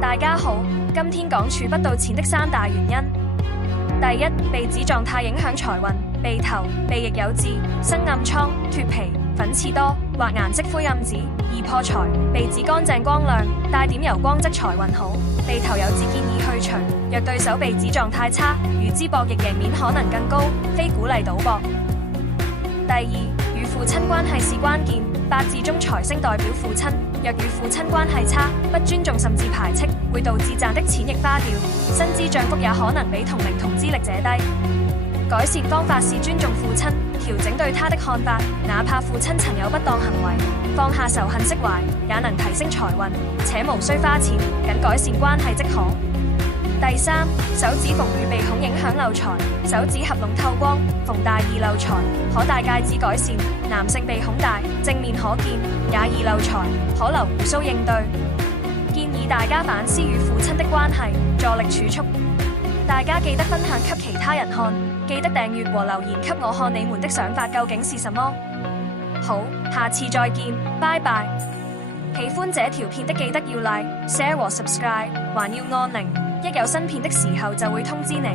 大家好，今天講儲不到錢的三大原因。第一，鼻子狀態影響財運，鼻頭、鼻翼有痣、生暗瘡、脫皮、粉刺多或顏色灰暗紫，易破財。鼻子乾淨光亮，帶點油光則財運好。鼻頭有痣建議去除，若對手鼻子狀態差，預知博弈贏面可能更高，非鼓勵賭博。第二，與父親關係是關鍵，八字中財星代表父親，若與父親關係差，不尊重甚至排斥，會導致賺的錢亦花掉，薪資漲幅也可能比同齡同資歷者低。改善方法是尊重父親，調整對他的看法，哪怕父親曾有不當行為，放下仇恨釋懷，也能提升財運，且無需花錢，僅改善關係即可。第三，手指縫與鼻孔影響漏財，手指合攏透光，縫大易漏財，可戴戒指改善。男性鼻孔大，正面可見，也易漏財，可留鬍鬚應對。建議大家反思與父親的關係，助力儲蓄。大家記得分享給其他人看，記得訂閱和留言給我看你們的想法究竟是什麼。好，下次再見，拜拜。喜歡這條片的記得要 Like、Share 和 Subscribe，還要按鈴，一有新片的時候就會通知你。